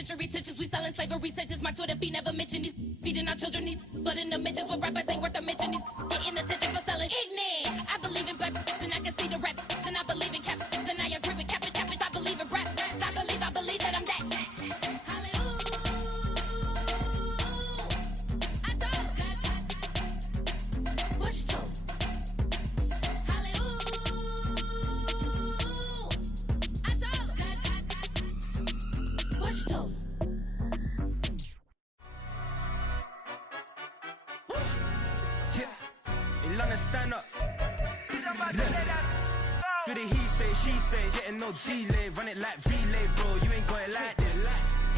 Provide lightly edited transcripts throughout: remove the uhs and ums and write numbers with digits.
penitentiary tensions. We selling slavery sentence. My Twitter feed never mention these. Feeding our children these. But in the mentions with rappers ain't worth a mention. These getting attention for selling ignorant. I believe in black, then I can see the rap. Then I believe in cap, then I agree with cap. I believe in rap. I believe that I'm that. Stand up. Do the he say, she say, getting no delay, run it like relay, bro. You ain't got it like this.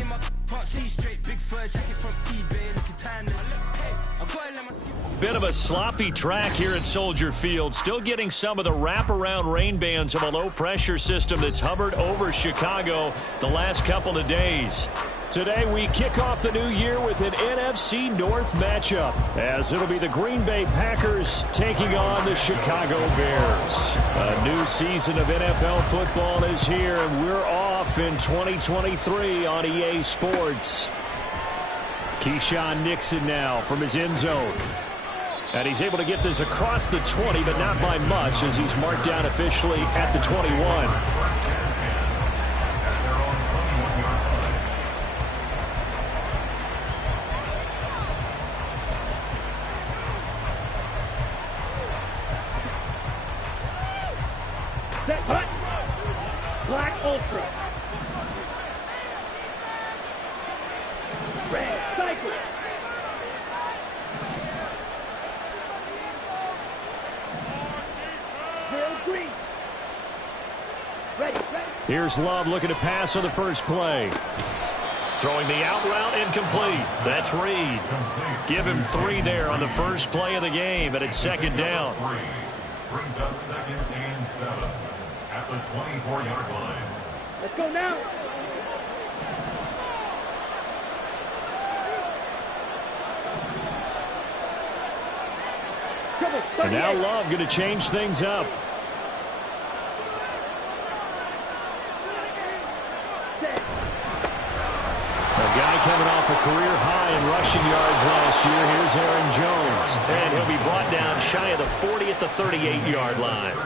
In my part, see straight, big fur jacket from eBay, looking timeless. Hey, I gotta let my skin. Bit of a sloppy track here at Soldier Field. Still getting some of the wraparound rain bands of a low-pressure system that's hovered over Chicago the last couple of days. Today, we kick off the new year with an NFC North matchup, as it'll be the Green Bay Packers taking on the Chicago Bears. A new season of NFL football is here, and we're off in 2023 on EA Sports. Keyshawn Nixon now from his end zone. And he's able to get this across the 20, but not by much, as he's marked down officially at the 21. Black Ultra. Red Cycle. Bill Green. Ready. Here's Love looking to pass on the first play. Throwing the out route incomplete. That's Reed. Give him 3 there on the first play of the game, and it's second down. Brings up 2nd and 7 at the 24-yard line. Let's go now. And now Love going to change things up. A guy coming off a career high in rushing yards last year. Here's Aaron Jones. And he'll be brought down shy of the 40 at the 38-yard line.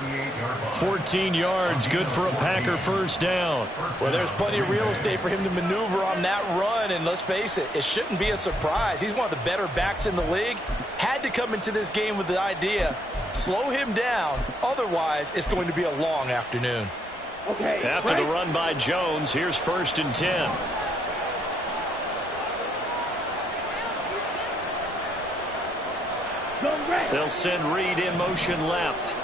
14 yards, good for a Packer first down. Well, there's plenty of real estate for him to maneuver on that run, and let's face it, it shouldn't be a surprise. He's one of the better backs in the league. Had to come into this game with the idea, slow him down, otherwise it's going to be a long afternoon. Okay. After the run by Jones, here's 1st and 10. They'll send Reed in motion left.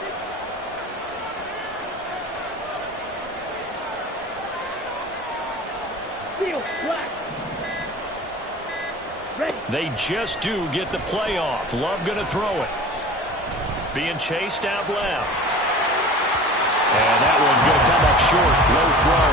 They just do get the play off. Love going to throw it. Being chased out left. And that one going to come up short. Low throw.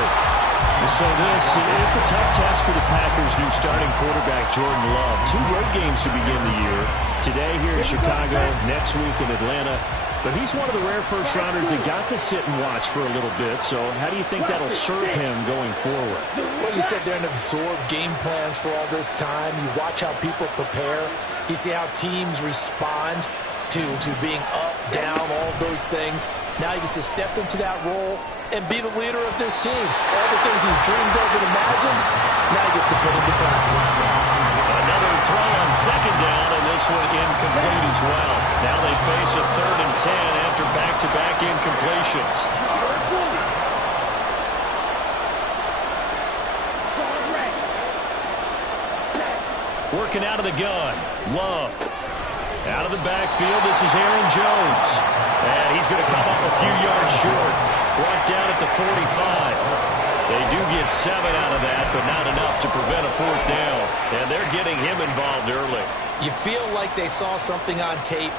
So it's a tough test for the Packers' new starting quarterback, Jordan Love. 2 road games to begin the year. Today here in Chicago, next week in Atlanta. But he's one of the rare first-rounders that got to sit and watch for a little bit. So how do you think that'll serve him going forward? Well, you sit there and absorb game plans for all this time. You watch how people prepare. You see how teams respond to being up, down, all those things. Now he gets to step into that role and be the leader of this team. All the things he's dreamed of and imagined, now he gets to put into practice. Another throw on second down, and this one incomplete as well. Now they face a 3rd and 10 after back-to-back incompletions. Working out of the gun. Love. Out of the backfield, this is Aaron Jones. And he's going to come up a few yards short. Brought down at the 45. They do get 7 out of that, but not enough to prevent a 4th down. And they're getting him involved early. You feel like they saw something on tape,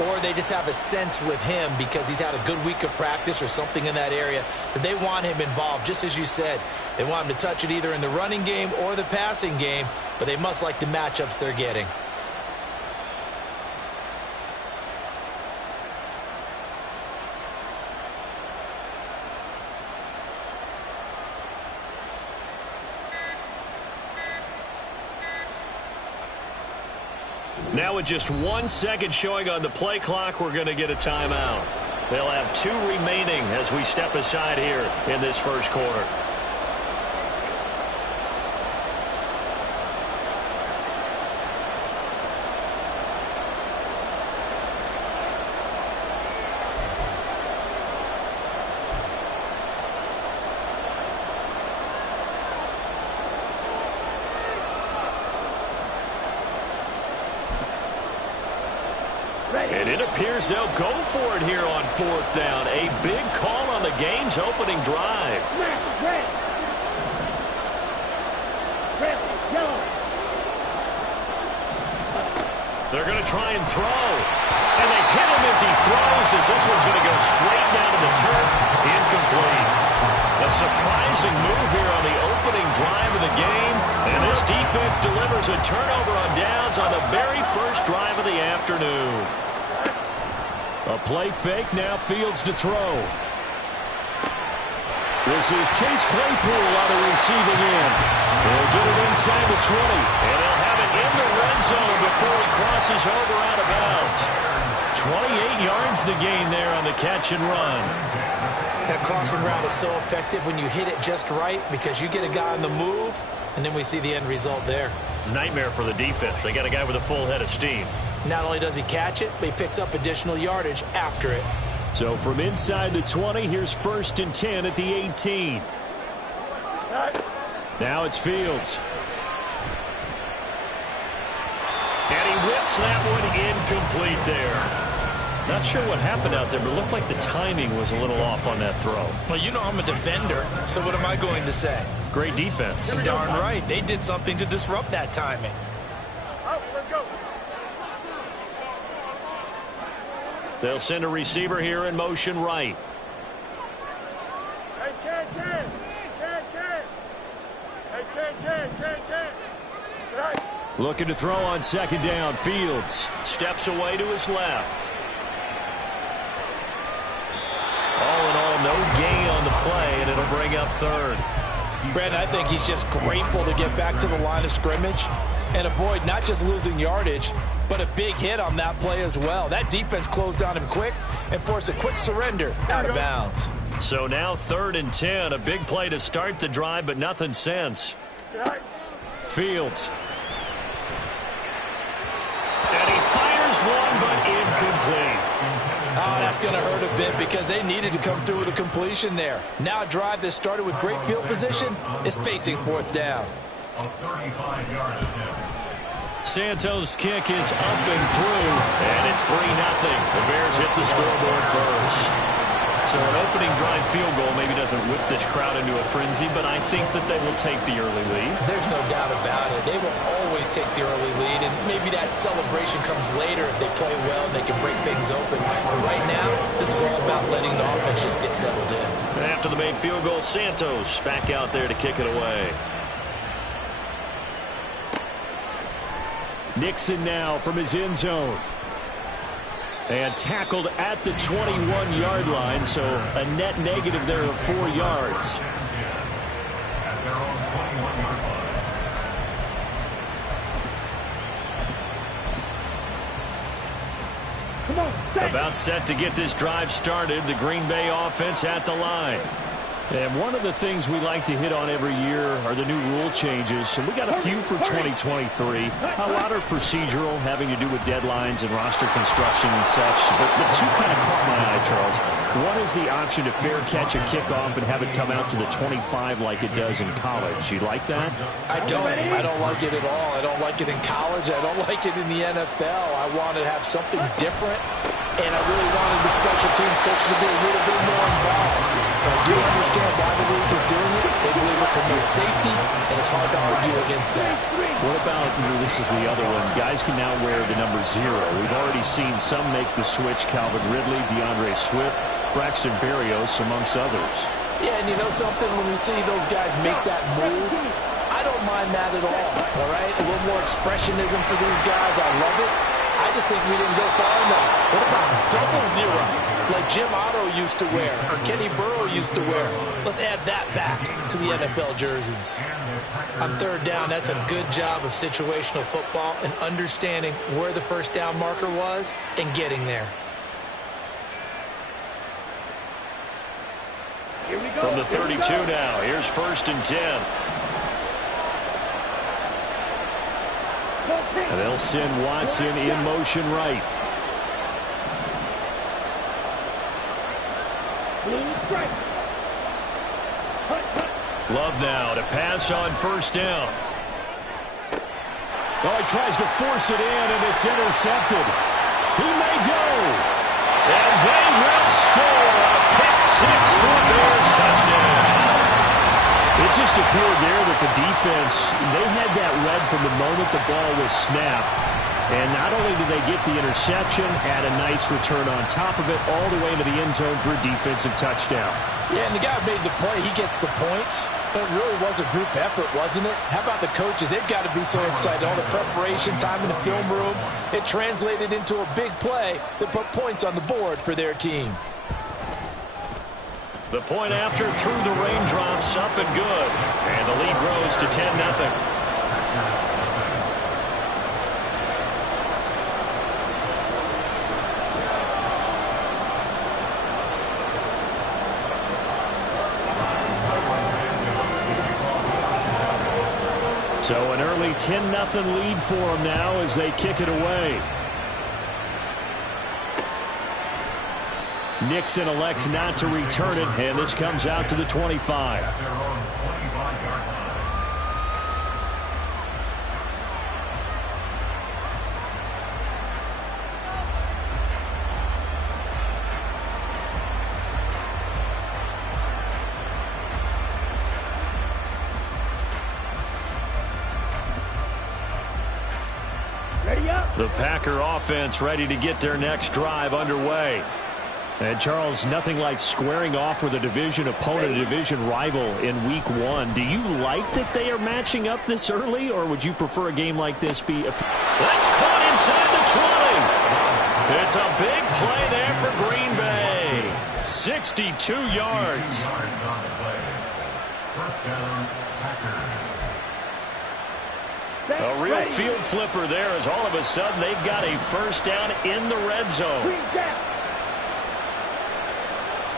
or they just have a sense with him because he's had a good week of practice or something in that area that they want him involved. Just as you said, they want him to touch it either in the running game or the passing game, but they must like the matchups they're getting. Now with just 1 second showing on the play clock, we're going to get a timeout. They'll have 2 remaining as we step aside here in this first quarter. And it appears they'll go for it here on 4th down. A big call on the game's opening drive. Red, yellow. They're going to try and throw. And they hit him as he throws, as this one's going to go straight down to the turf. Incomplete. A surprising move here on the opening drive of the game. And this defense delivers a turnover on downs on the very first drive of the afternoon. A play fake, now Fields to throw. This is Chase Claypool on the receiving end. They'll get it inside the 20. And they'll have it in the red zone before he crosses over out of bounds. 28 yards the gain there on the catch and run. That crossing route is so effective when you hit it just right because you get a guy on the move, and then we see the end result there. It's a nightmare for the defense. They got a guy with a full head of steam. Not only does he catch it, but he picks up additional yardage after it. So from inside the 20, here's 1st and 10 at the 18. Now it's Fields. And he whips that one incomplete there. Not sure what happened out there, but it looked like the timing was a little off on that throw. Well, you know I'm a defender, so what am I going to say? Great defense. Darn right. They did something to disrupt that timing. Let's go. They'll send a receiver here in motion right. Hey, Ken. Hey, Ken. Right. Looking to throw on 2nd down. Fields steps away to his left. All in all, no gain on the play, and it'll bring up 3rd. Brandon, I think he's just grateful to get back to the line of scrimmage and avoid not just losing yardage, but a big hit on that play as well. That defense closed on him quick and forced a quick surrender out of bounds. So now 3rd and 10, a big play to start the drive, but nothing since. Fields. And he fires one, but incomplete. Oh, that's going to hurt a bit because they needed to come through with a completion there. Now a drive that started with great field position is facing 4th down. A 35-yard attempt. Santos' kick is up and through, and it's 3-0. The Bears hit the scoreboard first. So an opening drive field goal maybe doesn't whip this crowd into a frenzy, but I think that they will take the early lead. There's no doubt about it. They will always take the early lead, and maybe that celebration comes later if they play well and they can break things open. But right now, this is all about letting the offense just get settled in. And after the made field goal, Santos back out there to kick it away. Nixon now from his end zone. And tackled at the 21-yard line, so a net negative there of 4 yards. At their own 21-yard line. Come on. About set to get this drive started, the Green Bay offense at the line. And one of the things we like to hit on every year are the new rule changes. And we got a few for 2023. A lot are procedural, having to do with deadlines and roster construction and such. But the two kind of caught my eye, Charles. One is the option to fair catch a kickoff and have it come out to the 25 like it does in college. You like that? I don't like it at all. I don't like it in college. I don't like it in the NFL. I want to have something different. And I really wanted the special teams coach to be a little bit more involved. But I do understand why the league is doing it. They believe it promotes safety, and it's hard to argue against that. What about, this is the other one, guys can now wear the number 0. We've already seen some make the switch, Calvin Ridley, DeAndre Swift, Braxton Berrios, amongst others. Yeah, and you know something? When we see those guys make that move, I don't mind that at all right? A little more expressionism for these guys. I love it. I just think we didn't go far enough. What about double 0? like Jim Otto used to wear or Kenny Burrow used to wear. Let's add that back to the NFL jerseys. On third down, that's a good job of situational football and understanding where the first down marker was and getting there. Here we go. From the 32 now, here's 1st and 10. And they'll send Watson in motion right. Love now to pass on 1st down. Oh, he tries to force it in, and it's intercepted. He may go. And they will score a pick 6 for Bears touchdown. It just appeared there that the defense, they had that read from the moment the ball was snapped. And not only did they get the interception, had a nice return on top of it, all the way to the end zone for a defensive touchdown. Yeah, and the guy made the play. He gets the points. But it really was a group effort, wasn't it? How about the coaches? They've got to be so excited. All the preparation, time in the film room, it translated into a big play that put points on the board for their team. The point after through the raindrops, up and good. And the lead grows to 10-0. So an early 10-0 lead for them now as they kick it away. Nixon elects not to return it, and this comes out to the 25. At their own 25-yard line. Ready up. The Packer offense ready to get their next drive underway. And, Charles, nothing like squaring off with a division opponent, a division rival in Week 1. Do you like that they are matching up this early, or would you prefer a game like this be... That's caught inside the 20. It's a big play there for Green Bay. 62 yards. 62 yards on the play. 1st down, Packers. A real field flipper there as all of a sudden they've got a 1st down in the red zone. Green gap.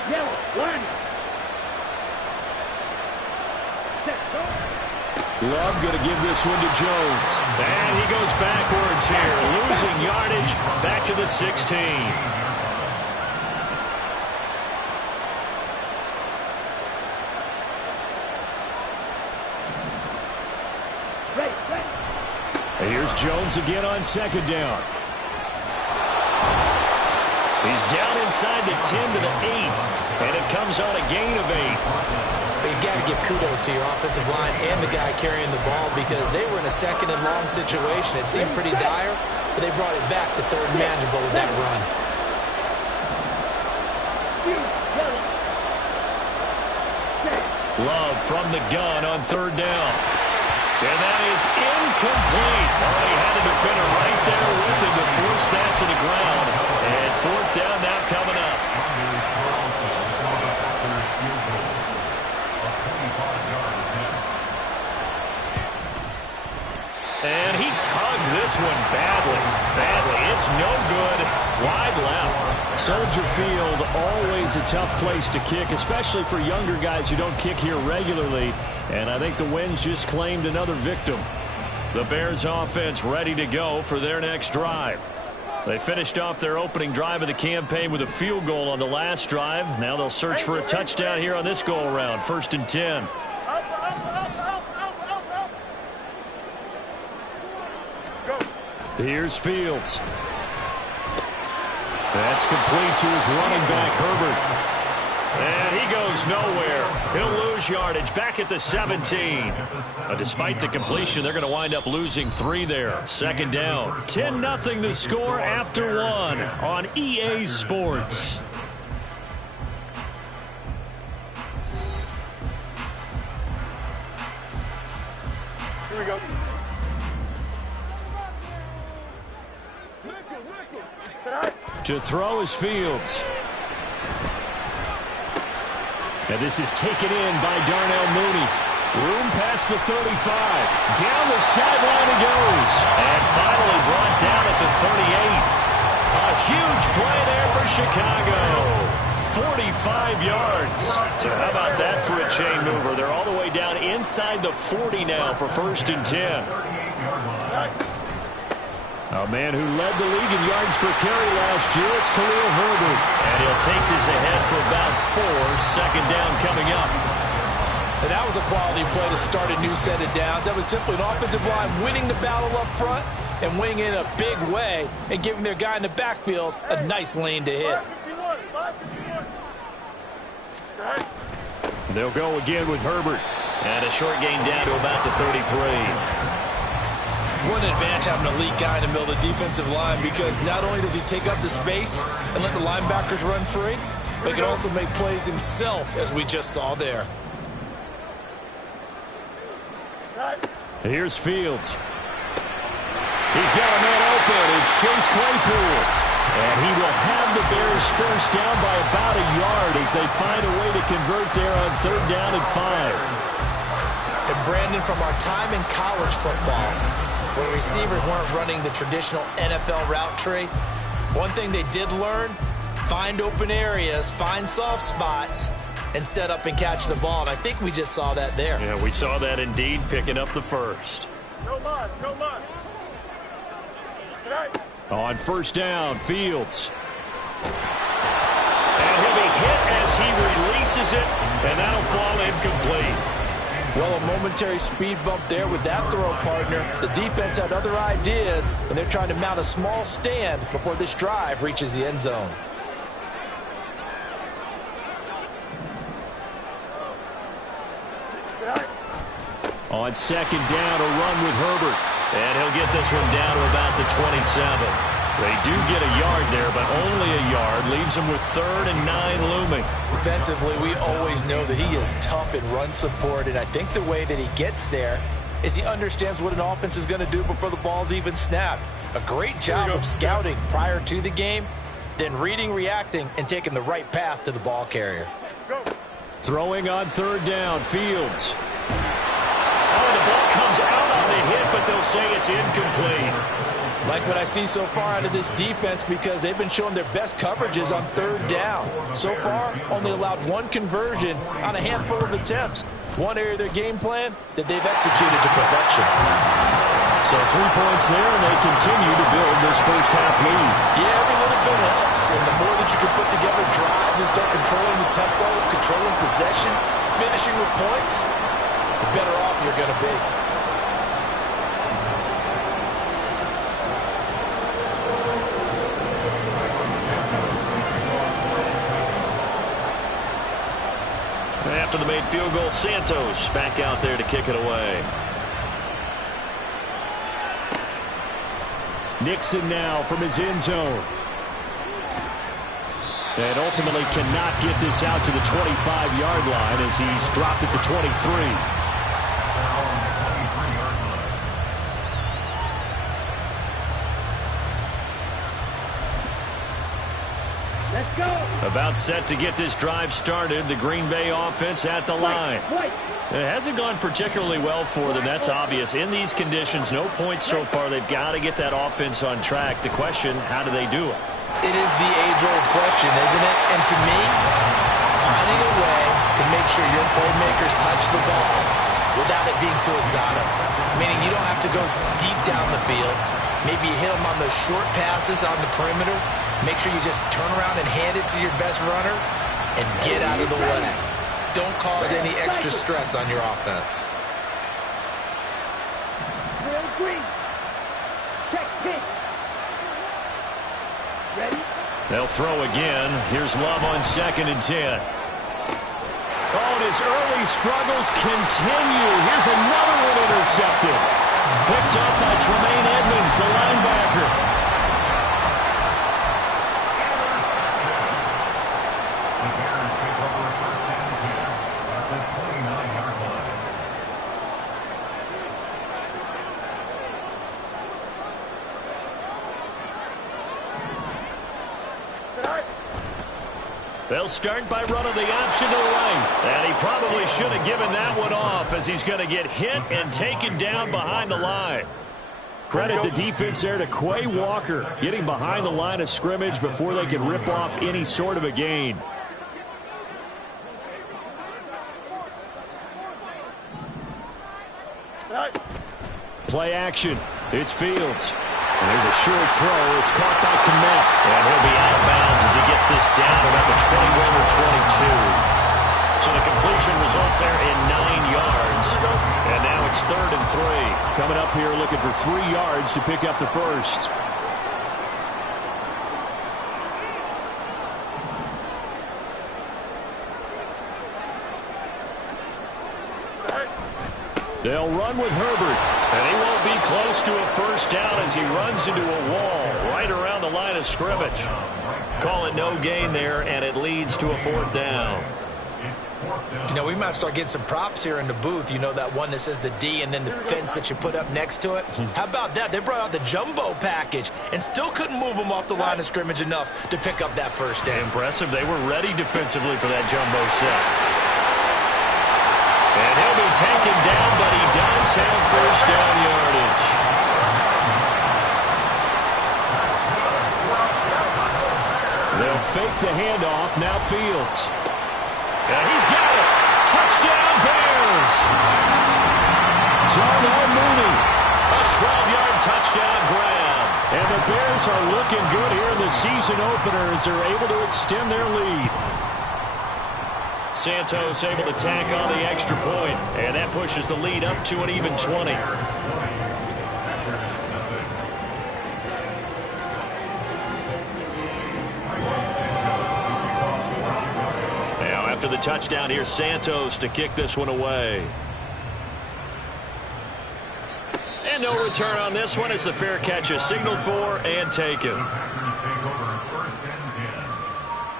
Yellow, line. Love going to give this one to Jones. And he goes backwards here, losing yardage back to the 16. And here's Jones again on 2nd down. He's down inside the 10 to the 8, and it comes on a gain of 8. You got to give kudos to your offensive line and the guy carrying the ball because they were in a 2nd and long situation. It seemed pretty dire, but they brought it back to 3rd and manageable with that run. Love from the gun on 3rd down. And that is incomplete. Oh, he had a defender right there with him to force that to the ground. And 4th down now coming up. And he tugged this one badly. It's no good. Wide left. Soldier Field, always a tough place to kick, especially for younger guys who don't kick here regularly. And I think the Winds just claimed another victim. The Bears offense ready to go for their next drive. They finished off their opening drive of the campaign with a field goal on the last drive. Now they'll search for a touchdown here on this go-around. 1st and 10. Here's Fields. That's complete to his running back, Herbert. And he goes nowhere. He'll lose yardage back at the 17. Despite the completion, they're going to wind up losing 3 there. 2nd down. 10-0 the score after 1 on EA Sports. Here we go. To throw is Fields. And this is taken in by Darnell Mooney. Room past the 35. Down the sideline he goes. And finally brought down at the 38. A huge play there for Chicago. 45 yards. So how about that for a chain mover? They're all the way down inside the 40 now for 1st and 10. A man who led the league in yards per carry last year, it's Khalil Herbert. And he'll take this ahead for about 4. 2nd down coming up. And that was a quality play to start a new set of downs. That was simply an offensive line winning the battle up front and winning in a big way and giving their guy in the backfield a nice lane to hit. They'll go again with Herbert. And a short gain down to about the 33. What an advantage having an elite guy in the middle of the defensive line, because not only does he take up the space and let the linebackers run free, but he can also make plays himself, as we just saw there. Here's Fields. He's got a man open. It's Chase Claypool. And he will have the Bears first down by about a yard as they find a way to convert there on 3rd down and 5. And Brandon, from our time in college football, where receivers weren't running the traditional NFL route tree, one thing they did learn, find open areas, find soft spots, and set up and catch the ball. And I think we just saw that there. Yeah, we saw that indeed, picking up the first. No mas, no mas. On 1st down, Fields. And he'll be hit as he releases it, and that'll fall incomplete. Well, a momentary speed bump there with that throw, partner. The defense had other ideas, and they're trying to mount a small stand before this drive reaches the end zone. On 2nd down, a run with Herbert. And he'll get this one down to about the 27. They do get a yard there, but only a yard. Leaves them with 3rd and 9 looming. Defensively, we always know that he is tough in run support, and I think the way that he gets there is he understands what an offense is going to do before the ball's even snapped. A great job of scouting prior to the game, then reading, reacting, and taking the right path to the ball carrier. Throwing on 3rd down, Fields. Oh, the ball comes out on the hit, but they'll say it's incomplete. Like what I see so far out of this defense, because they've been showing their best coverages on 3rd down. So far, only allowed 1 conversion on a handful of attempts. One area of their game plan that they've executed to perfection. So 3 points there, and they continue to build this first half lead. Yeah, every little bit helps. And the more that you can put together drives and start controlling the tempo, controlling possession, finishing with points, the better off you're going to be. After the made field goal, Santos back out there to kick it away. Nixon now from his end zone. And ultimately cannot get this out to the 25-yard line as he's dropped at the 23. Let's go. About set to get this drive started. The Green Bay offense at the line. It hasn't gone particularly well for them. That's obvious. In these conditions, no points so far. They've got to get that offense on track. The question, how do they do it? It is the age-old question, isn't it? And to me, finding a way to make sure your playmakers touch the ball without it being too exotic. Meaning you don't have to go deep down the field. Maybe you hit them on those short passes on the perimeter. Make sure you just turn around and hand it to your best runner and get out of the way. Don't cause any extra stress on your offense. They'll throw again. Here's Love on 2nd and 10. Oh, and his early struggles continue. Here's another one intercepted. Picked up by Tremaine Edmonds, the linebacker. They'll start by running the option to the right. And he probably should have given that one off as he's going to get hit and taken down behind the line. Credit the defense there to Quay Walker, getting behind the line of scrimmage before they can rip off any sort of a gain. Play action. It's Fields. And there's a short throw. It's caught by Kmet. And he'll be out of bounds as he gets this down about the 21 or 22. So the completion results there in 9 yards. And now it's 3rd and 3. Coming up here looking for 3 yards to pick up the first. They'll run with Herbert, and he won't be close to a first down as he runs into a wall right around the line of scrimmage. Call it no gain there, and it leads to a 4th down. You know, we might start getting some props here in the booth. You know, that one that says the D and then the fence that you put up next to it? How about that? They brought out the jumbo package and still couldn't move them off the line of scrimmage enough to pick up that first down. Impressive. They were ready defensively for that jumbo set. And he'll be taken down, but he does have first down yardage. They'll fake the handoff. Now Fields. And he's got it. Touchdown, Bears. Darnell Mooney. A 12-yard touchdown grab. And the Bears are looking good here in the season opener as they're able to extend their lead. Santos able to tack on the extra point, and that pushes the lead up to an even 20. Now after the touchdown, here's Santos to kick this one away. And no return on this one as the fair catch is signaled for and taken. Take over 1st and 10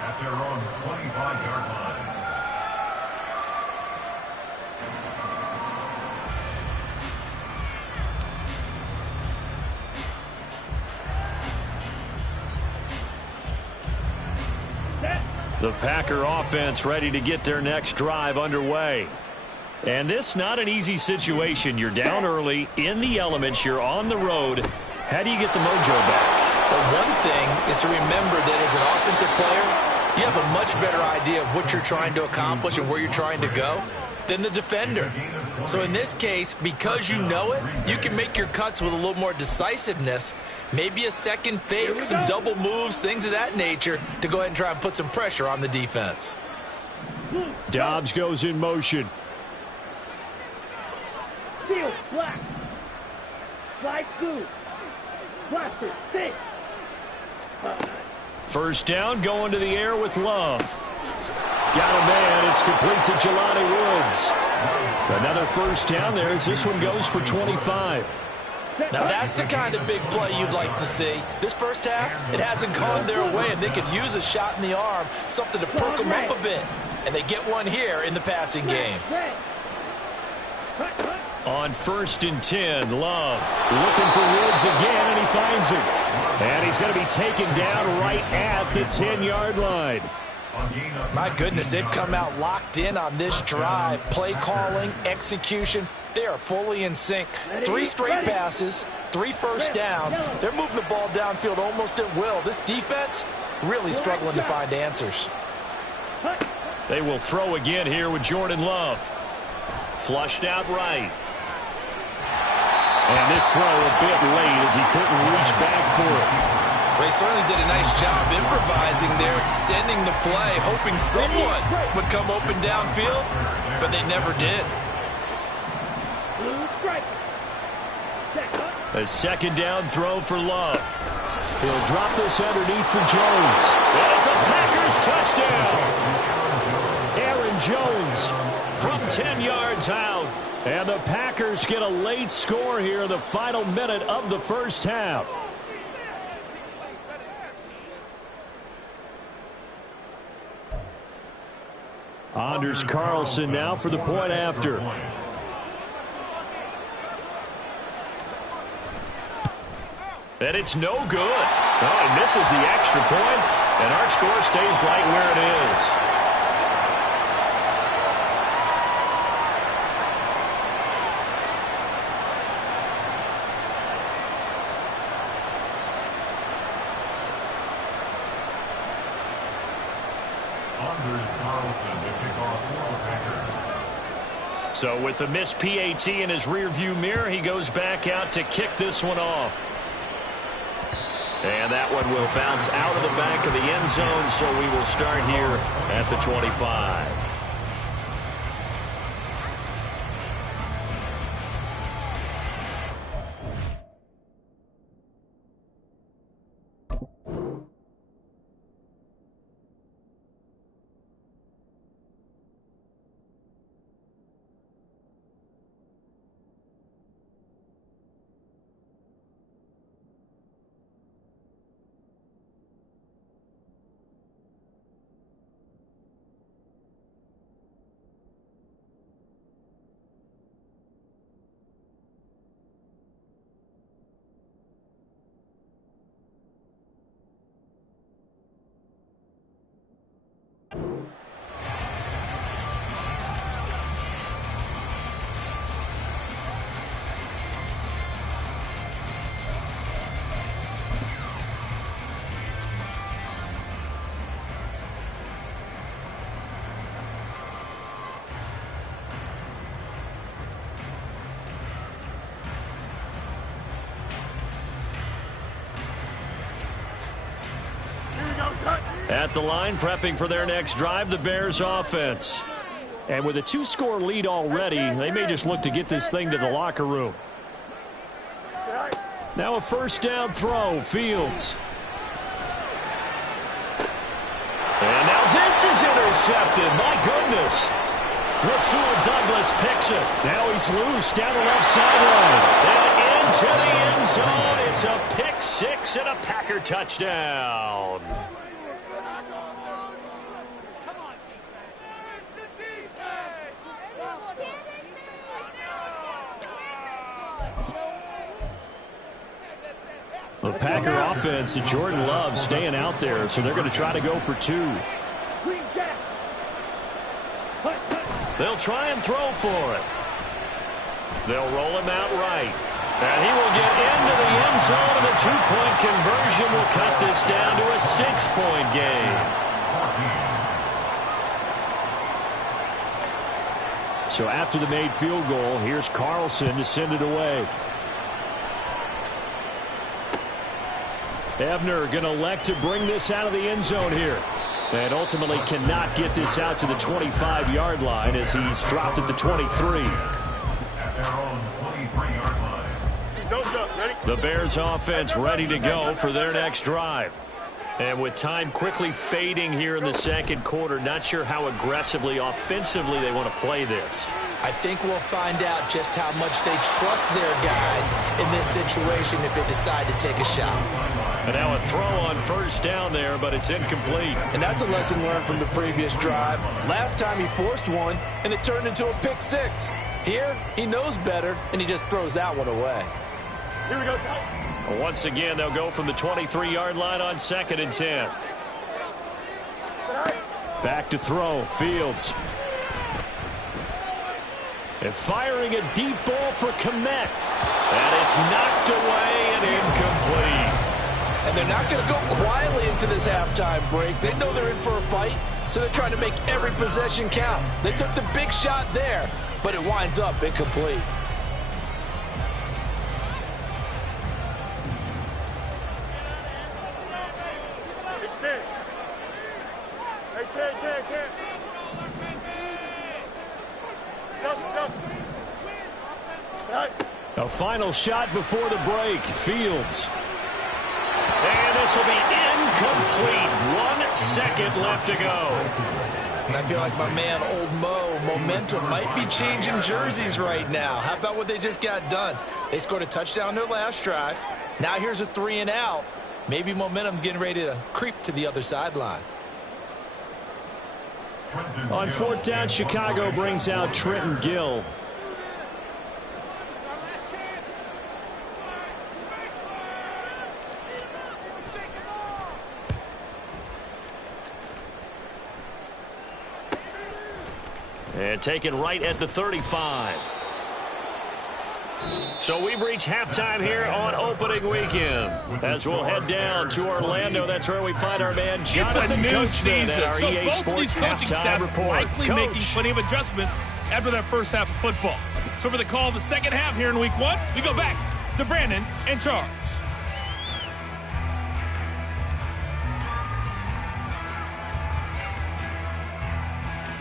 at their own 25-yard line. The Packer offense ready to get their next drive underway. And this not an easy situation. You're down early, in the elements, you're on the road. How do you get the mojo back? Well, one thing is to remember that as an offensive player, you have a much better idea of what you're trying to accomplish and where you're trying to go than the defender. So in this case, because you know it, you can make your cuts with a little more decisiveness, maybe a second fake, some double moves, things of that nature, to go ahead and try and put some pressure on the defense. Dobbs goes in motion. Field, black. Slide two. Blaster, six. First down, going to the air with Love. Got a man. It's complete to Jelani Woods. Another first down there as this one goes for 25. Now that's the kind of big play you'd like to see. This first half, it hasn't gone their way, and they could use a shot in the arm, something to perk them up a bit. And they get one here in the passing game. On 1st and 10, Love looking for Woods again, and he finds him. And he's going to be taken down right at the 10-yard line. My goodness, they've come out locked in on this drive. Play calling, execution, they are fully in sync. 3 straight passes, 3 first downs. They're moving the ball downfield almost at will. This defense really struggling to find answers. They will throw again here with Jordan Love. Flushed out right. And this throw a bit late as he couldn't reach back for it. They certainly did a nice job improvising there, extending the play, hoping someone would come open downfield, but they never did. A second down throw for Love. He'll drop this underneath for Jones. And it's a Packers touchdown. Aaron Jones from 10 yards out. And the Packers get a late score here in the final minute of the first half. Anders Carlson now for the point after. And it's no good. Oh, he misses the extra point, and our score stays right where it is. Anders Carlson to kick off for the Packers. So with the missed PAT in his rearview mirror, he goes back out to kick this one off. And that one will bounce out of the back of the end zone, so we will start here at the 25. At the line, prepping for their next drive, the Bears offense. And with a 2-score lead already, they may just look to get this thing to the locker room. Now a first down throw, Fields. And now this is intercepted. My goodness. Rasul Douglas picks it. Now he's loose down the left sideline. And into the end zone. It's a pick six and a Packer touchdown. The Packer offense, Jordan Love staying out there, so they're going to try to go for two. They'll try and throw for it. They'll roll him out right. And he will get into the end zone, and a two-point conversion will cut this down to a 6-point game. So after the made field goal, here's Carlson to send it away. Ebner going to elect to bring this out of the end zone here. And ultimately cannot get this out to the 25-yard line as he's dropped at the 23. At their own 23-yard line. The Bears offense ready to go for their next drive. And with time quickly fading here in the second quarter, not sure how aggressively, offensively they want to play this. I think we'll find out just how much they trust their guys in this situation if they decide to take a shot. And now a throw on first down there, but it's incomplete. And that's a lesson learned from the previous drive. Last time he forced one, and it turned into a pick six. Here, he knows better, and he just throws that one away. Here we go. Once again, they'll go from the 23-yard line on 2nd and 10. Back to throw, Fields. And firing a deep ball for Kmet. And it's knocked away and incomplete. And they're not going to go quietly into this halftime break. They know they're in for a fight, so they're trying to make every possession count. They took the big shot there, but it winds up incomplete. A final shot before the break. Fields. And this will be incomplete. 1 second left to go. And I feel like my man, Old Mo, momentum might be changing jerseys right now. How about what they just got done? They scored a touchdown their last drive. Now here's a 3 and out. Maybe momentum's getting ready to creep to the other sideline. On 4th down, Chicago brings out Trenton Gill. And taken right at the 35. So we've reached halftime here on opening weekend. As we'll head down to Orlando, that's where we find our man Jonathan Coachman at our so EA both Sports of these coaching staffs report. likely Coach. making plenty of adjustments after that first half of football. So for the call of the second half here in week 1, we go back to Brandon and Charles.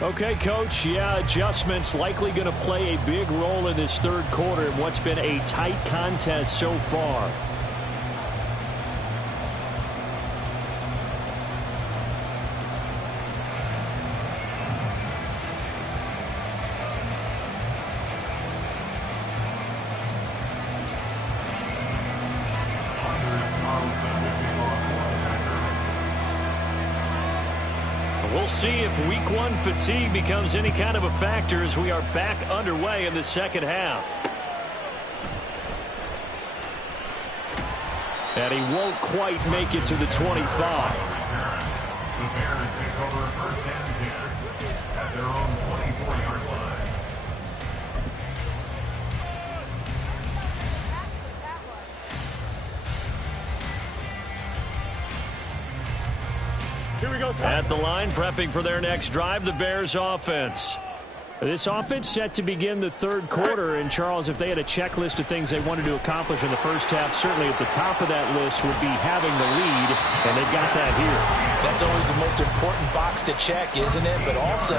Okay, Coach, adjustments likely going to play a big role in this third quarter in what's been a tight contest so far. We'll see if week 1 fatigue becomes any kind of a factor as we are back underway in the second half. And he won't quite make it to the 25. The Bears take over first and 10 at their own 24-yard line. Here we go, At the line, prepping for their next drive, the Bears offense. This offense set to begin the third quarter. And, Charles, if they had a checklist of things they wanted to accomplish in the first half, certainly at the top of that list would be having the lead, and they've got that here. That's always the most important box to check, isn't it? But also,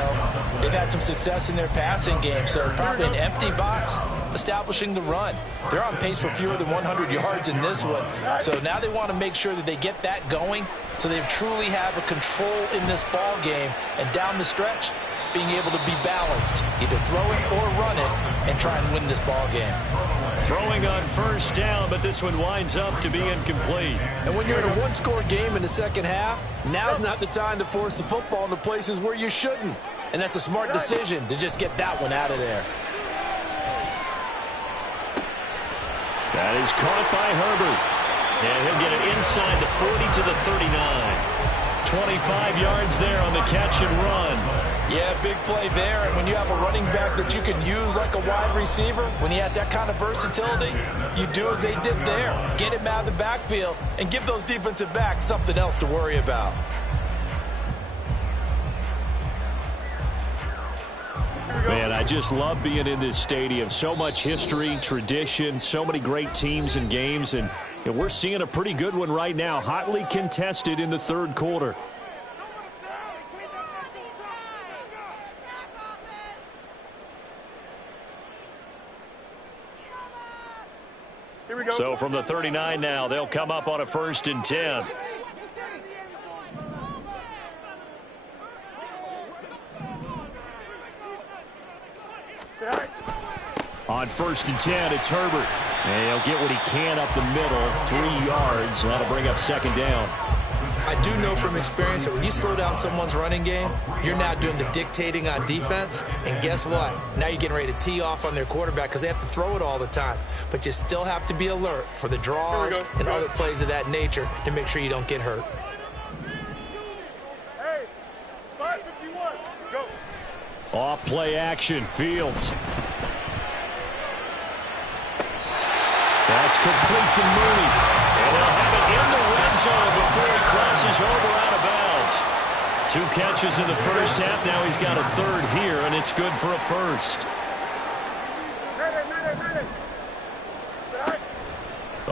they've had some success in their passing game, so probably an empty box establishing the run. They're on pace for fewer than 100 yards in this one, so now they want to make sure that they get that going so they truly have a control in this ball game, and down the stretch, being able to be balanced, either throw it or run it, and try and win this ball game. Throwing on first down, but this one winds up to be incomplete. And when you're in a one-score game in the second half, now's not the time to force the football in the places where you shouldn't. And that's a smart decision to just get that one out of there. That is caught by Herbert. And he'll get it inside the 40 to the 39. 25 yards there on the catch and run. Yeah, big play there. And when you have a running back that you can use like a wide receiver, when he has that kind of versatility, you do as they did there. Get him out of the backfield and give those defensive backs something else to worry about. Man, I just love being in this stadium. So much history, tradition, so many great teams and games, and we're seeing a pretty good one right now, hotly contested in the third quarter. Here we go. So from the 39 now, they'll come up on a 1st and 10. On 1st and 10, it's Herbert. And he'll get what he can up the middle, 3 yards. That'll bring up 2nd down. I do know from experience that when you slow down someone's running game, you're now doing the dictating on defense. And guess what? Now you're getting ready to tee off on their quarterback because they have to throw it all the time. But you still have to be alert for the draws and other plays of that nature to make sure you don't get hurt. Hey, 551, go. Off play action, Fields. That's complete to Mooney. And they'll have it in the red zone before he crosses over out of bounds. 2 catches in the first half. Now he's got a 3rd here, and it's good for a 1st.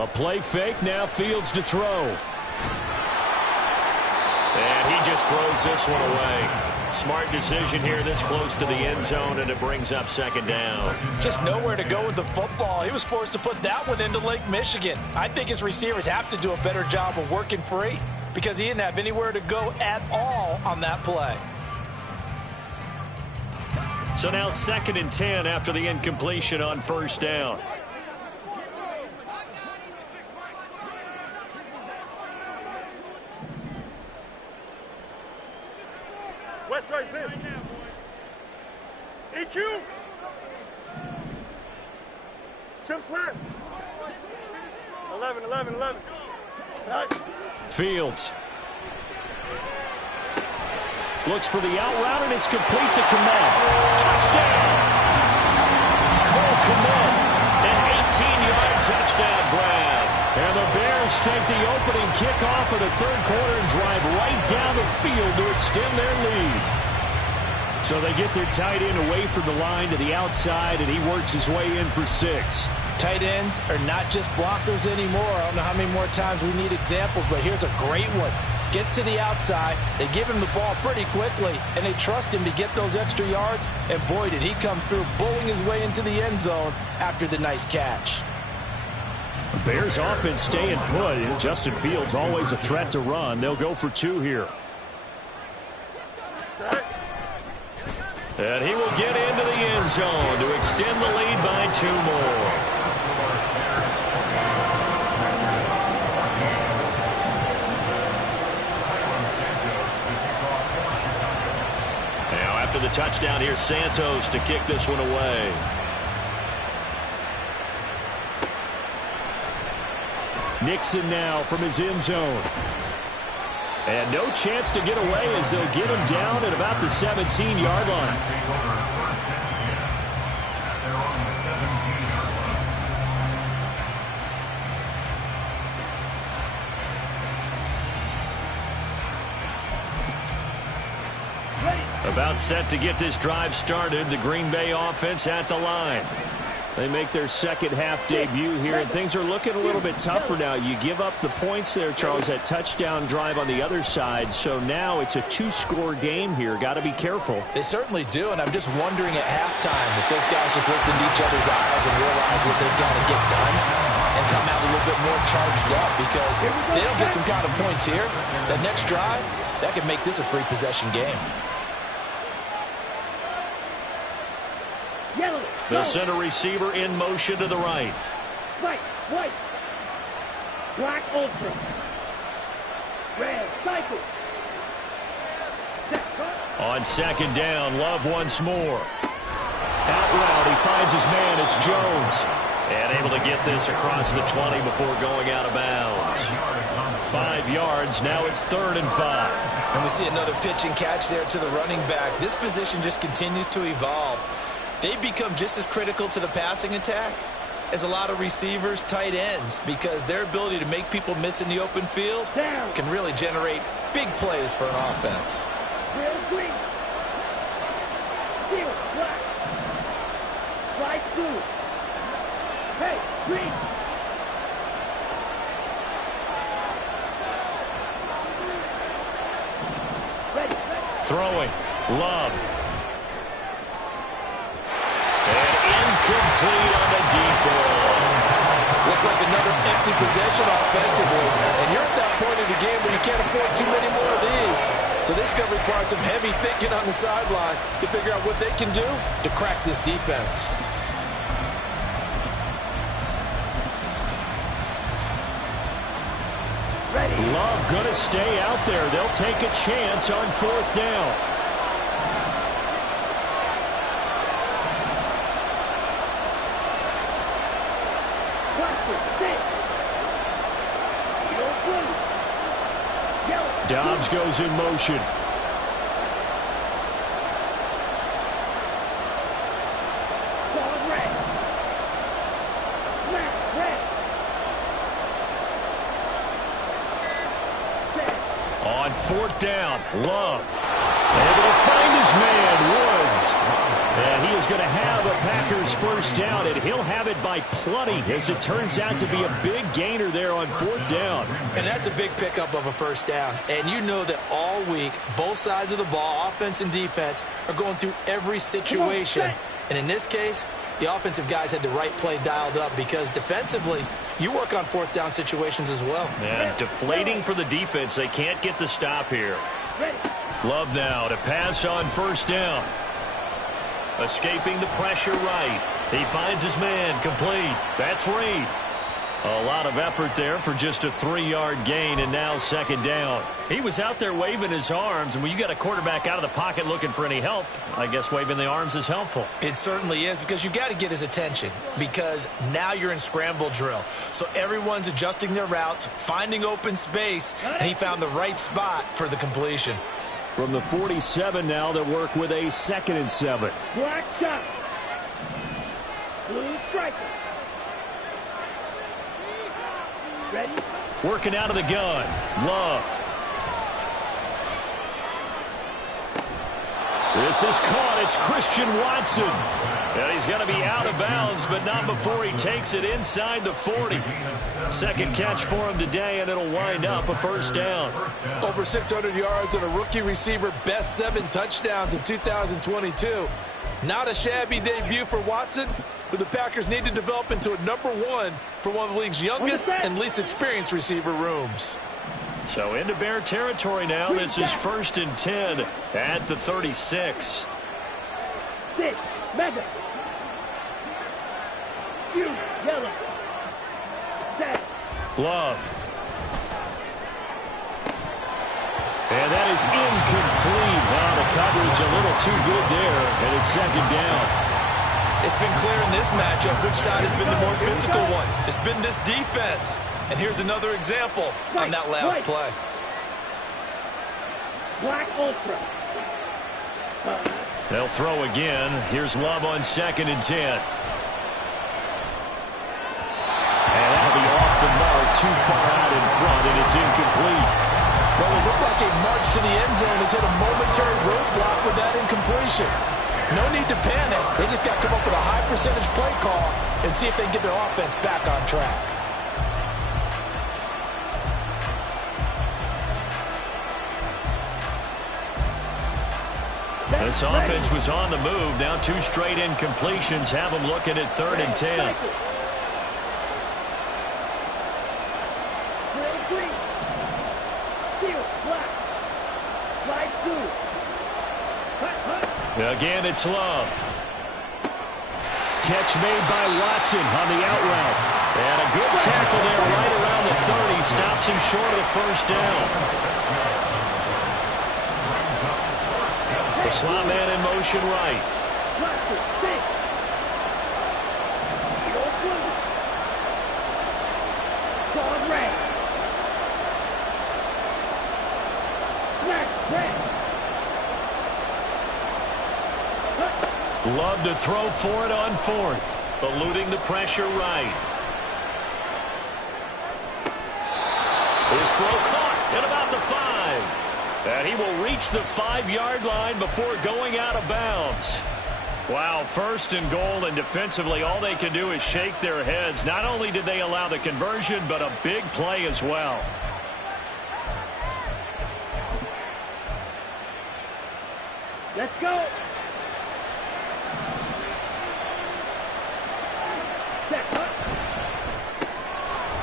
A play fake, now Fields to throw. And he just throws this one away. Smart decision here this close to the end zone, and it brings up 2nd down. Just nowhere to go with the football. He was forced to put that one into Lake Michigan. I think his receivers have to do a better job of working free because he didn't have anywhere to go at all on that play. So now 2nd and 10 after the incompletion on 1st down. West right there. EQ. Chimps left. 11. Right. Fields. Looks for the out route, and it's complete to Kmet. Touchdown! Cole Kmet, an 18-yard touchdown grab. And the Bears take the opening kickoff of the third quarter and drive right down the field to extend their lead. So they get their tight end away from the line to the outside, and he works his way in for 6. Tight ends are not just blockers anymore. I don't know how many more times we need examples, but here's a great one. Gets to the outside, they give him the ball pretty quickly, and they trust him to get those extra yards, and boy, did he come through, bullying his way into the end zone after the nice catch. The Bears offense staying put. Justin Fields always a threat to run. They'll go for 2 here. And he will get into the end zone to extend the lead by 2 more. Now after the touchdown, here's Santos to kick this one away. Nixon now from his end zone. And no chance to get away as they'll get him down at about the 17-yard line. About set to get this drive started. The Green Bay offense at the line. They make their second half debut here, and things are looking a little bit tougher now. You give up the points there, Charles, that touchdown drive on the other side. So now it's a 2-score game here. Got to be careful. They certainly do, and I'm just wondering at halftime if those guys just looked into each other's eyes and realize what they've got to get done and come out a little bit more charged up, because if they don't get some kind of points here, that next drive, that could make this a 3-possession game. The center receiver in motion to the right. White. Black ultra. Red cycle. On second down, Love once more. Out route, he finds his man. It's Jones. And able to get this across the 20 before going out of bounds. 5 yards. Now it's 3rd and 5. And we see another pitch and catch there to the running back. This position just continues to evolve. They become just as critical to the passing attack as a lot of receivers, tight ends, because their ability to make people miss in the open field can really generate big plays for an offense. Real green. Steel, black. Light blue. Hey, green. Ready. Throwing. Love. Complete on the deep ball. Looks like another empty possession offensively. And you're at that point in the game where you can't afford too many more of these. So this is going to require some heavy thinking on the sideline to figure out what they can do to crack this defense. Ready. Love going to stay out there. They'll take a chance on 4th down. Dobbs goes in motion. On 4th down, Love able to find his man, Woods. And he is going to have a Packers first down, and he'll have it by plenty, as it turns out to be a big gainer there on 4th down. And that's a big pickup of a first down. And you know that all week, both sides of the ball, offense and defense, are going through every situation. And in this case, the offensive guys had the right play dialed up, because defensively, you work on 4th down situations as well. And deflating for the defense. They can't get the stop here. Love now to pass on 1st down. Escaping the pressure right. He finds his man, complete. That's Reed. A lot of effort there for just a 3-yard gain, and now 2nd down. He was out there waving his arms, and when you got a quarterback out of the pocket looking for any help, I guess waving the arms is helpful. It certainly is, because you got to get his attention, because now you're in scramble drill. So everyone's adjusting their routes, finding open space, and he found the right spot for the completion. From the 47 now, they work with a 2nd and 7. Black shot. Blue striker. Ready? Working out of the gun. Love. This is caught. It's Christian Watson. And he's going to be out of bounds, but not before he takes it inside the 40. Second catch for him today, and it'll wind up a first down. Over 600 yards and a rookie receiver, best 7 touchdowns in 2022. Not a shabby debut for Watson, who the Packers need to develop into a #1 for one of the league's youngest and least experienced receiver rooms. So into Bear territory now. This is 1st and 10 at the 36. 6, mega. You, yellow. Set. Love. And that is incomplete. Wow, the coverage a little too good there, and it's 2nd down. It's been clear in this matchup which side has been the more physical one. It's been this defense. And here's another example on that last play. Black Ultra. They'll throw again. Here's Love on 2nd and 10. And that'll be off the mark, too far out in front, and it's incomplete. Well, it looked like a march to the end zone has hit a momentary roadblock with that incompletion. No need to panic. They just got to come up with a high percentage play call and see if they can get their offense back on track. This offense was on the move. Now 2 straight incompletions have them looking at 3rd and 10. Again, it's Love. Catch made by Watson on the out route. And a good tackle there right around the 30. Stops him short of the first down. The slot man in motion right. Love to throw for it on 4th. Eluding the pressure right. His throw caught at about the 5. And he will reach the 5-yard line before going out of bounds. Wow, 1st and goal, and defensively all they can do is shake their heads. Not only did they allow the conversion, but a big play as well. Let's go.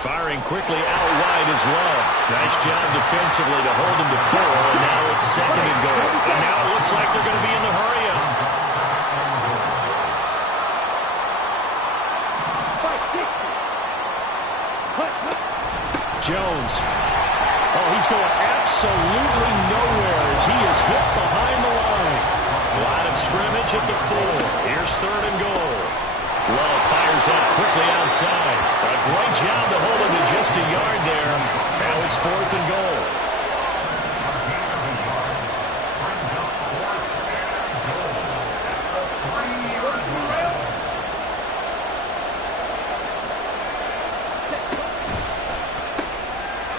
Firing quickly out wide is Love. Nice job defensively to hold him to 4, and now it's 2nd and goal. And now it looks like they're going to be in the hurry-up. Jones. Oh, he's going absolutely nowhere as he is hit behind the line. Line of scrimmage at the 4. Here's 3rd and goal. Love fires that quickly outside. A great job to hold him to just a yard there. Now it's 4th and goal.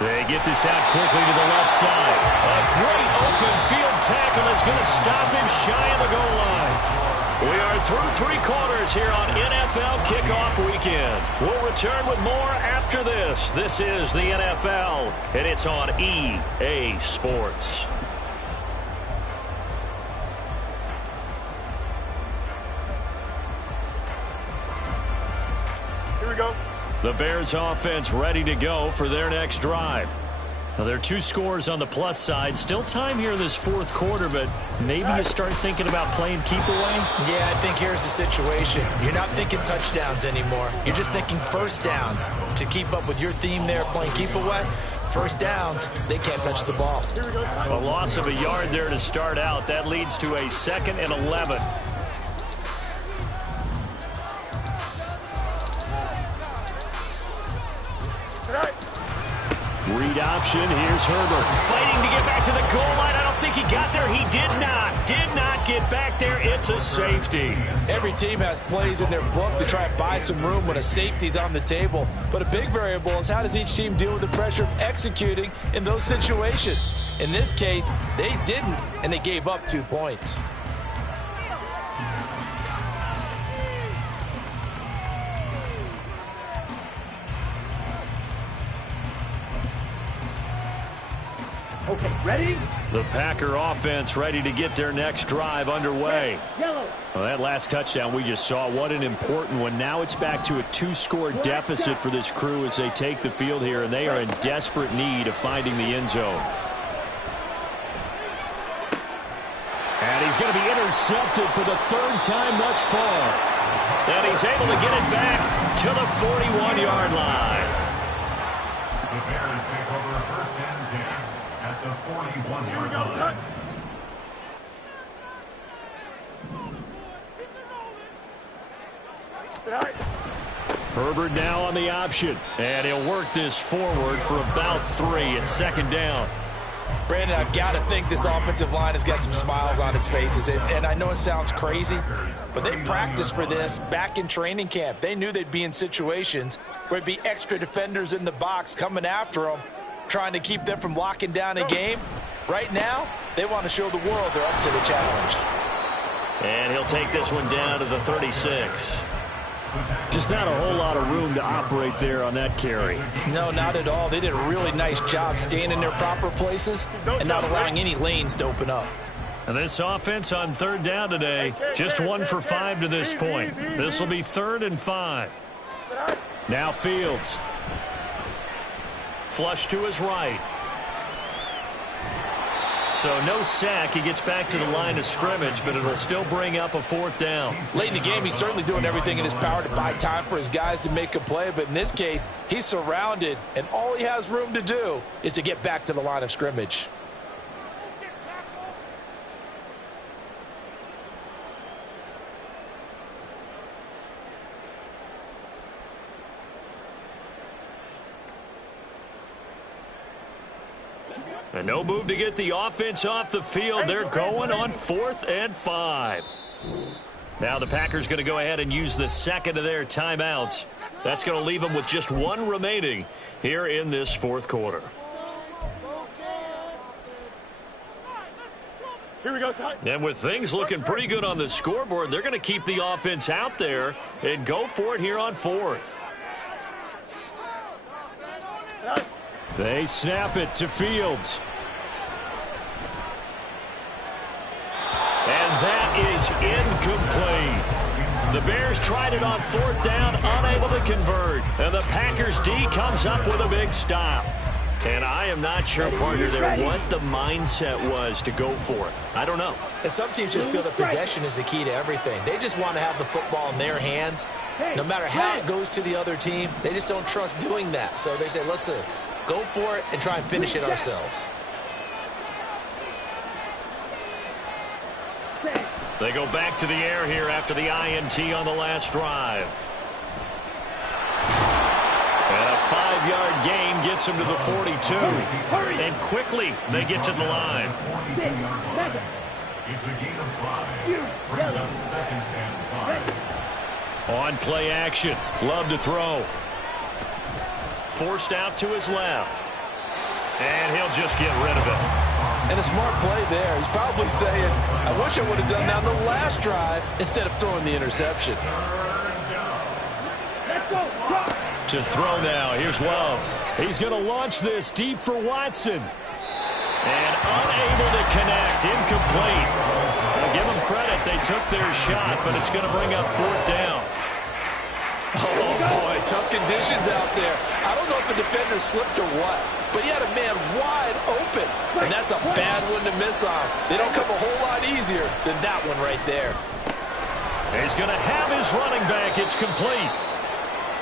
They get this out quickly to the left side. A great open field tackle is going to stop him shy of the goal line. We are through 3 quarters here on NFL Kickoff Weekend. We'll return with more after this. This is the NFL, and it's on EA Sports. Here we go. The Bears offense ready to go for their next drive. Now, there are 2 scores on the plus side. Still time here in this 4th quarter, but maybe you start thinking about playing keep away? Yeah, I think here's the situation. You're not thinking touchdowns anymore. You're just thinking first downs. To keep up with your theme there, playing keep away, first downs, they can't touch the ball. A loss of a yard there to start out. That leads to a 2nd and 11. Read option. Here's Herbert fighting to get back to the goal line. I don't think he got there. He did not get back there. It's a safety. Every team has plays in their book to try and buy some room when a safety's on the table. But a big variable is how does each team deal with the pressure of executing in those situations. In this case, they didn't, and they gave up 2 points. Okay, ready? The Packer offense ready to get their next drive underway. Yellow. Well, that last touchdown we just saw, what an important one. Now it's back to a 2-score deficit for this crew as they take the field here, and they are in desperate need of finding the end zone. And he's going to be intercepted for the 3rd time thus far. And he's able to get it back to the 41-yard line. The Bears take over 1st and 10 at the 41-yard line. Herbert now on the option, and he'll work this forward for about 3 at 2nd down. Brandon, I've got to think this offensive line has got some smiles on its faces. And I know it sounds crazy, but they practiced for this back in training camp. They knew they'd be in situations where it'd be extra defenders in the box coming after them, trying to keep them from locking down a game. Right now, they want to show the world they're up to the challenge. And he'll take this one down to the 36. Just not a whole lot of room to operate there on that carry. No, not at all. They did a really nice job staying in their proper places and not allowing any lanes to open up. And this offense on 3rd down today, just 1 for 5 to this point. This will be 3rd and 5. Now Fields. Flush to his right. So no sack. He gets back to the line of scrimmage, but it'll still bring up a 4th down. Late in the game, he's certainly doing everything in his power to buy time for his guys to make a play. But in this case, he's surrounded, and all he has room to do is to get back to the line of scrimmage. And no move to get the offense off the field. They're going on 4th and 5. Now the Packers going to go ahead and use the 2nd of their timeouts. That's going to leave them with just 1 remaining here in this 4th quarter. Here we go, son. And with things looking pretty good on the scoreboard, they're going to keep the offense out there and go for it here on 4th. They snap it to Fields. And that is incomplete. The Bears tried it on 4th down, unable to convert. And the Packers D comes up with a big stop. And I am not sure, partner, there what the mindset was to go for it. I don't know. And some teams just feel that possession is the key to everything. They just want to have the football in their hands. No matter how it goes to the other team, they just don't trust doing that. So they say, listen, go for it and try and finish it ourselves. They go back to the air here after the INT on the last drive. And a 5-yard gain gets them to the 42. And quickly they get to the line. It's a gain of 5. Brings up 2nd and 5. On play action. Love to throw. Forced out to his left. And he'll just get rid of it. And a smart play there. He's probably saying, I wish I would have done that on the last drive instead of throwing the interception. Let's go. To throw now. Here's Love. He's going to launch this deep for Watson. And unable to connect. Incomplete. I'll give them credit. They took their shot, but it's going to bring up 4th down. Oh, boy, tough conditions out there. I don't know if the defender slipped or what, but he had a man wide open, and that's a bad one to miss on. They don't come a whole lot easier than that one right there. He's going to have his running back. It's complete.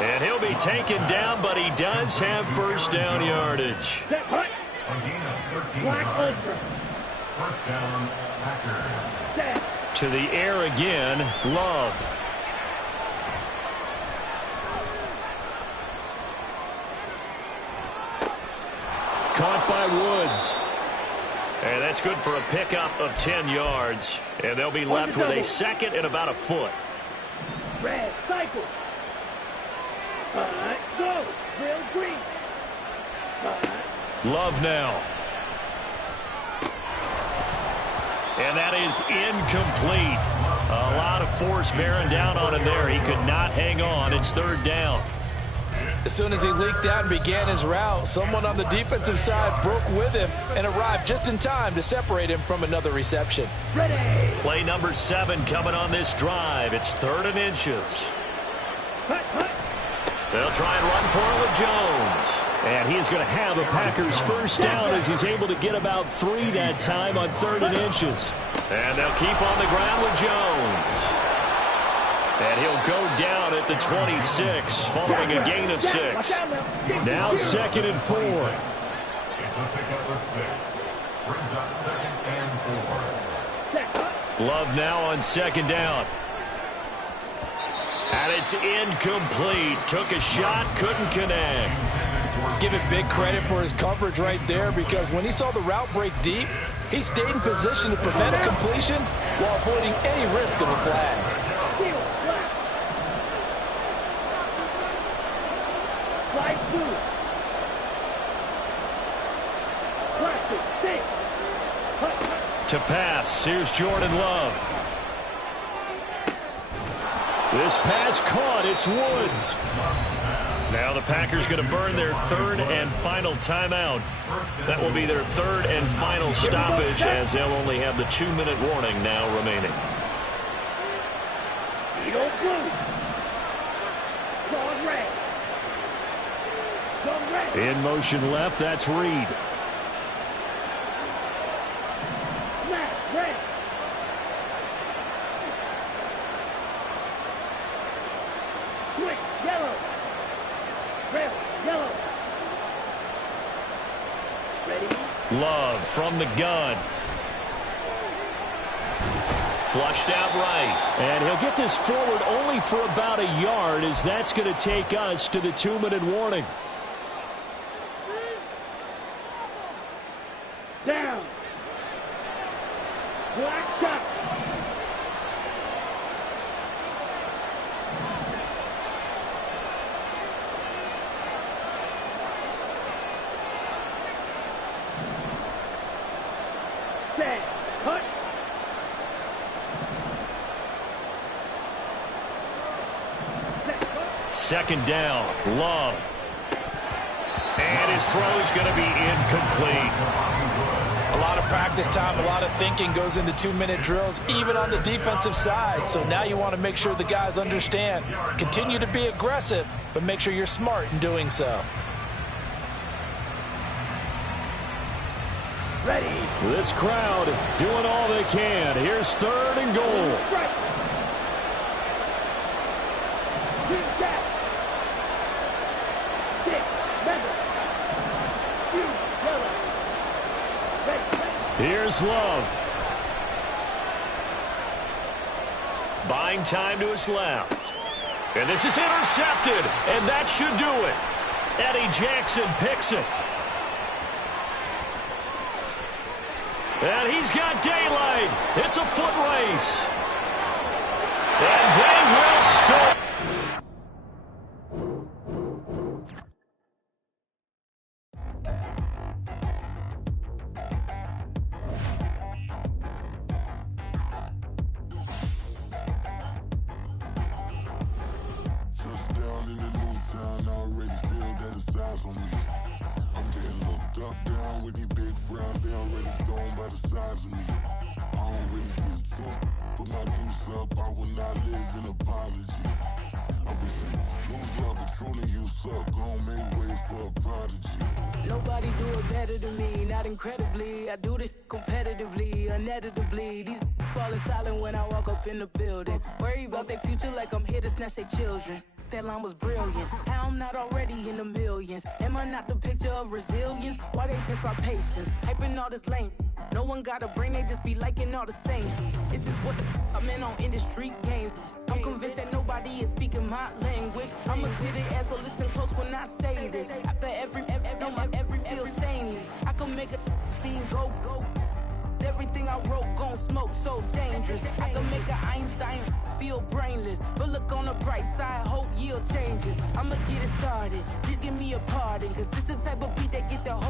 And he'll be taken down, but he does have 1st down yardage. A gain of 13 yards. 1st down, Packers. To the air again, Love. Caught by Woods. And that's good for a pickup of 10 yards. And they'll be left with a second and about a foot. Red, cycle. Go. Real green. Love now. And that is incomplete. A lot of force bearing down on him there. He could not hang on. It's third down. As soon as he leaked out and began his route, someone on the defensive side broke with him and arrived just in time to separate him from another reception. Ready. Play number 7 coming on this drive. It's 3rd and inches. They'll try and run for it with Jones. And he is going to have the Packers first down as he's able to get about 3 that time on 3rd and inches. And they'll keep on the ground with Jones. And he'll go down at the 26 following a gain of 6. Now 2nd and 4. It's a pickup of 6. Brings up 2nd and 4. Love now on 2nd down. And it's incomplete. Took a shot, couldn't connect. Give it big credit for his coverage right there, because when he saw the route break deep, he stayed in position to prevent a completion while avoiding any risk of a flag. To pass, here's Jordan Love. This pass caught, it's Woods. Now the Packers going to burn their 3rd and final timeout. That will be their 3rd and final stoppage, as they'll only have the 2-minute warning now remaining. In motion left, that's Reed. Love from the gun. Flushed out right. And he'll get this forward only for about a yard, as that's going to take us to the 2-minute warning. Down. Black duck. Set. Cut. Second down. Love. And his throw is going to be incomplete. A lot of practice time, a lot of thinking goes into 2-minute drills, even on the defensive side. So now you want to make sure the guys understand. Continue to be aggressive, but make sure you're smart in doing so. Ready. This crowd doing all they can. Here's 3rd and goal. Here's Love. Buying time to his left. And this is intercepted, and that should do it. Eddie Jackson picks it. And he's got daylight. It's a foot race. And they will score. Touchdown in the new town, I already feel that it's eyes on me. I'm getting looked up, down with these big frowns, they already thrown by the size of me. I don't really get too, put my goose up, I will not live in apology. I wish you lose love, but truly you suck, gon' make way for a prodigy. Nobody do it better than me, not incredibly. I do this competitively, uneditably. These falling silent when I walk up in the building. Worry about their future like I'm here to snatch their children. That line was brilliant. How I'm not already in the millions? Am I not the picture of resilience? Why they test my patience? Hyping all this lame. No one got a brain, they just be liking all the same. This is what I'm in on industry games. I'm convinced that nobody is speaking my language. I'm a good ass, so listen close when I say this. After every feel stainless. I can make a fiend go. Everything I wrote gon' smoke, so dangerous. I can make an Einstein feel brainless. But look on the bright side, hope yield changes. I'ma get it started. Please give me a pardon, cause this the type of beat that get the whole